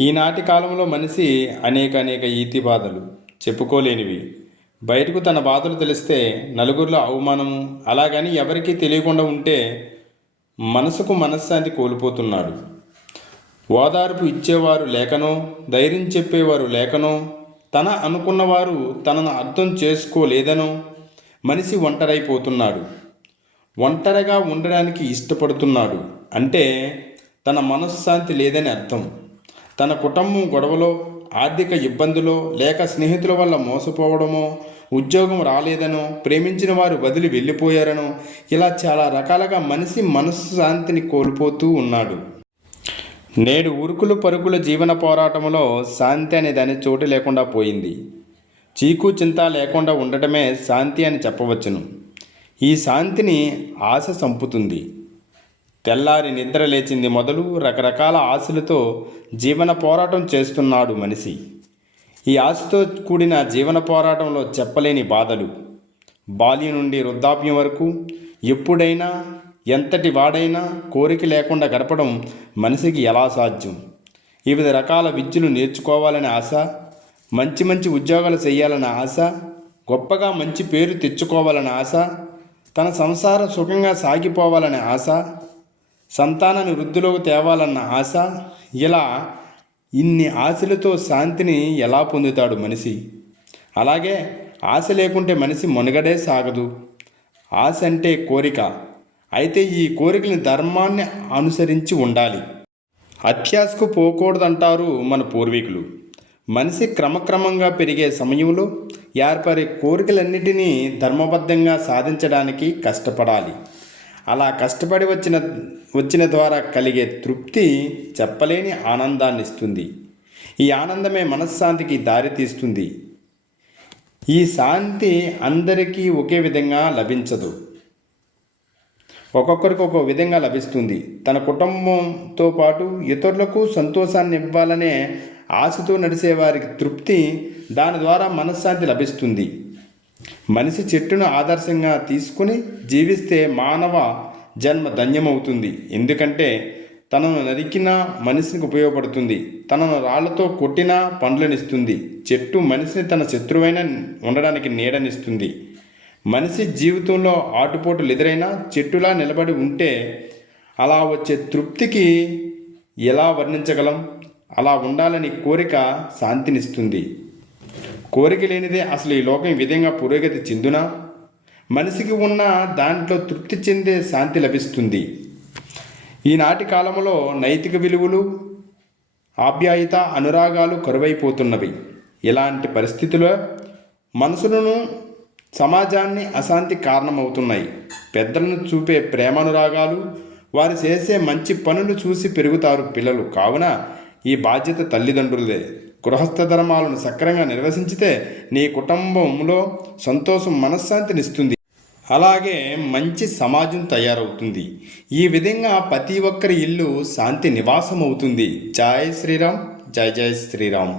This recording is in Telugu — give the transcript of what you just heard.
ఈనాటి కాలంలో మనిషి అనేక ఈతి బాధలు చెప్పుకోలేనివి. బయటకు తన బాధలు తెలిస్తే నలుగురిలో అవమానము, అలాగని ఎవరికీ తెలియకుండా ఉంటే మనసుకు మనశ్శాంతి కోల్పోతున్నాడు. ఓదార్పు ఇచ్చేవారు లేకనో, ధైర్యం చెప్పేవారు లేకనో, తన అనుకున్నవారు తనను అర్థం చేసుకోలేదనో మనిషి ఒంటరైపోతున్నాడు. ఒంటరిగా ఉండడానికి ఇష్టపడుతున్నాడు అంటే తన మనశ్శాంతి లేదని అర్థం. తన కుటుంబం గొడవలో, ఆర్థిక ఇబ్బందులో, లేక స్నేహితుల వల్ల మోసపోవడమో, ఉద్యోగం రాలేదనో, ప్రేమించిన వారు వదిలి వెళ్ళిపోయారనో, ఇలా చాలా రకాలుగా మనిషి మనశ్శాంతిని కోల్పోతూ ఉన్నాడు. నేడు ఉరుకులు పరుగుల జీవన పోరాటంలో శాంతి అనే దాని చోటు లేకుండా పోయింది. చీకు చింత లేకుండా ఉండటమే శాంతి అని చెప్పవచ్చును. ఈ శాంతిని ఆశ చంపుతుంది. తెల్లారి నిద్ర లేచింది మొదలు రకరకాల ఆశలతో జీవన పోరాటం చేస్తున్నాడు మనిషి. ఈ ఆశతో కూడిన జీవన పోరాటంలో చెప్పలేని బాధలు, బాల్యం నుండి వృద్ధాప్యం వరకు ఎప్పుడైనా ఎంతటి వాడైనా కోరిక లేకుండా గడపడం మనిషికి ఎలా సాధ్యం? వివిధ రకాల విద్యలు నేర్చుకోవాలనే ఆశ, మంచి ఉద్యోగాలు చేయాలన్న ఆశ, గొప్పగా మంచి పేరు తెచ్చుకోవాలనే ఆశ, తన సంసారం సుఖంగా సాగిపోవాలనే ఆశ, సంతానాన్ని వృద్ధిలోకి తేవాలన్న ఆశ, ఇలా ఇన్ని ఆశలతో శాంతిని ఎలా పొందుతాడు మనిషి? అలాగే ఆశ లేకుంటే మనిషి మనుగడే సాగదు. ఆశ అంటే కోరిక. అయితే ఈ కోరికని ధర్మాన్ని అనుసరించి ఉండాలి. అత్యాశకు పోకూడదంటారు మన పూర్వీకులు. మనిషి క్రమక్రమంగా పెరిగే సమయంలో ఏర్పడే కోరికలన్నిటినీ ధర్మబద్ధంగా సాధించడానికి కష్టపడాలి. అలా కష్టపడి వచ్చిన ద్వారా కలిగే తృప్తి చెప్పలేని ఆనందాన్ని ఇస్తుంది. ఈ ఆనందమే మనశ్శాంతికి దారితీస్తుంది. ఈ శాంతి అందరికీ ఒకే విధంగా లభించదు. ఒక్కొక్కరికి ఒక్కో విధంగా లభిస్తుంది. తన కుటుంబంతో పాటు ఇతరులకు సంతోషాన్ని ఇవ్వాలనే ఆశతో నడిచేవారికి తృప్తి, దాని ద్వారా మనశ్శాంతి లభిస్తుంది. మనిషి చెట్టును ఆదర్శంగా తీసుకుని జీవిస్తే మానవ జన్మ ధన్యమవుతుంది. ఎందుకంటే తనను నరికిన మనిషికి ఉపయోగపడుతుంది. తనను రాళ్లతో కొట్టిన పండ్లనిస్తుంది. చెట్టు మనిషిని తన శత్రువైన ఉండడానికి నీడనిస్తుంది. మనిషి జీవితంలో ఆటుపోటులు ఎదురైనా చెట్టులా నిలబడి ఉంటే అలా వచ్చే తృప్తికి ఎలా వర్ణించగలం? అలా ఉండాలని కోరిక శాంతినిస్తుంది. కోరిక లేనిదే అసలు ఈ లోకం ఈ విధంగా పురోగతి చెందునా? మనిషికి ఉన్న దాంట్లో తృప్తి చెందే శాంతి లభిస్తుంది. ఈనాటి కాలంలో నైతిక విలువలు, ఆప్యాయత, అనురాగాలు కరువైపోతున్నవి. ఇలాంటి పరిస్థితుల్లో మనసులను, సమాజాన్ని అశాంతి కారణమవుతున్నాయి. పెద్దలను చూపే ప్రేమానురాగాలు, వారు చేసే మంచి పనులు చూసి పెరుగుతారు పిల్లలు. కావున ఈ బాధ్యత తల్లిదండ్రులదే. గృహస్థ ధర్మాలను సక్రమంగా నిర్వహించితే నీ కుటుంబంలో సంతోషం, మనశ్శాంతినిస్తుంది. అలాగే మంచి సమాజం తయారవుతుంది. ఈ విధంగా ప్రతి ఒక్కరి ఇల్లు శాంతి నివాసం అవుతుంది. జై శ్రీరామ్. జై శ్రీరామ్.